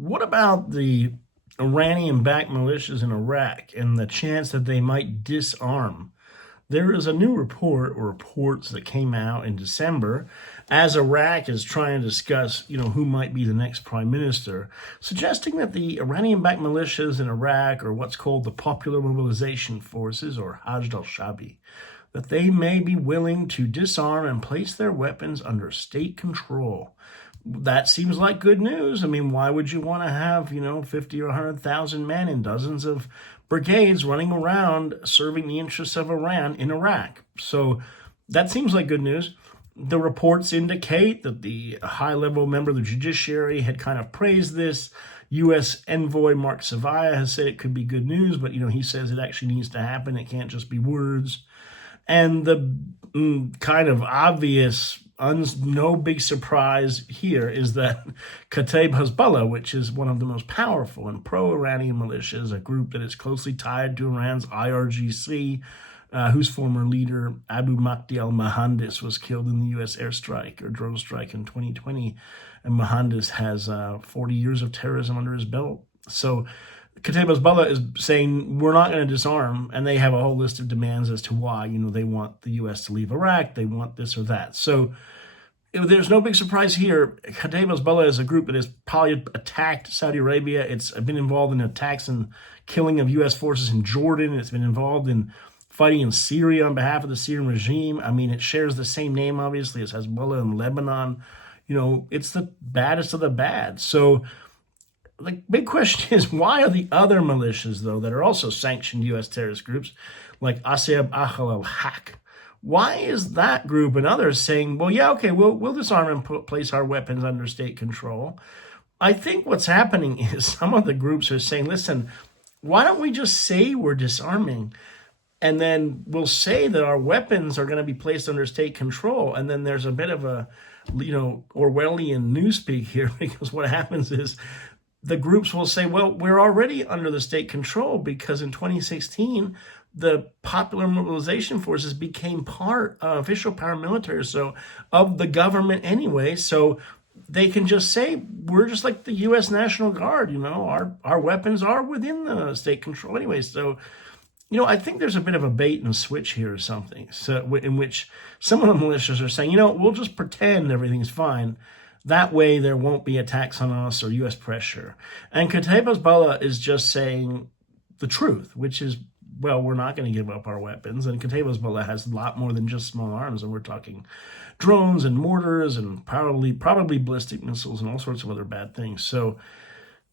What about the Iranian-backed militias in Iraq and the chance that they might disarm? There is a new report or reports that came out in December as Iraq is trying to discuss, who might be the next prime minister, suggesting that the Iranian-backed militias in Iraq are what's called the Popular Mobilization Forces, or Hajj al-Shabi, that they may be willing to disarm and place their weapons under state control. That seems like good news. I mean, why would you want to have, 50 or 100,000 men in dozens of brigades running around serving the interests of Iran in Iraq? So that seems like good news. The reports indicate that the high-level member of the judiciary had kind of praised this. U.S. envoy Mark Savaya has said it could be good news, but, he says it actually needs to happen. It can't just be words. And the kind of obvious, no big surprise here is that Kataib Hezbollah, which is one of the most powerful and pro-Iranian militias, a group that is closely tied to Iran's IRGC, whose former leader, Abu Mahdi al-Mohandes, was killed in the U.S. airstrike or drone strike in 2020. And Mohandes has 40 years of terrorism under his belt. So Kataib Hezbollah is saying we're not going to disarm, and they have a whole list of demands as to why. They want the U.S. to leave Iraq, they want this or that. So there's no big surprise here. Kataib Hezbollah is a group that has probably attacked Saudi Arabia. It's been involved in attacks and killing of U.S. forces in Jordan. It's been involved in fighting in Syria on behalf of the Syrian regime. I mean, it shares the same name, obviously, as Hezbollah in Lebanon. It's the baddest of the bad. So the big question is, why are the other militias, though, that are also sanctioned U.S. terrorist groups, like Asyab Akhal al-Haq, why is that group and others saying, well, yeah, okay, we'll disarm and place our weapons under state control? I think what's happening is some of the groups are saying, listen, why don't we just say we're disarming, and then we'll say that our weapons are going to be placed under state control, and then there's a bit of a, Orwellian newspeak here, because what happens is the groups will say, well, we're already under the state control because in 2016, the Popular Mobilization Forces became official paramilitary, of the government anyway. So they can just say, we're just like the U.S. National Guard, our weapons are within the state control anyway. So, I think there's a bit of a bait and switch here or something, in which some of the militias are saying, we'll just pretend everything's fine. That way there won't be attacks on us or U.S. pressure. And Kataib Hezbollah is just saying the truth, which is, well, we're not going to give up our weapons. And Kataib Hezbollah has a lot more than just small arms. And we're talking drones and mortars and probably ballistic missiles and all sorts of other bad things. So,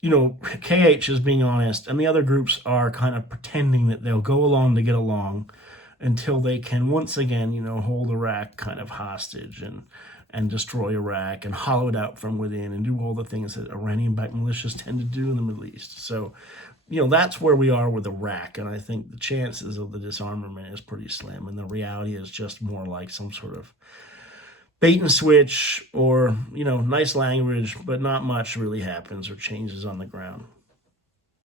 KH is being honest, and the other groups are kind of pretending that they'll go along to get along until they can once again, hold Iraq kind of hostage and destroy Iraq and hollow it out from within and do all the things that Iranian-backed militias tend to do in the Middle East. So, that's where we are with Iraq, and I think the chances of the disarmament is pretty slim, and the reality is just more like some sort of bait and switch or, nice language, but not much really happens or changes on the ground.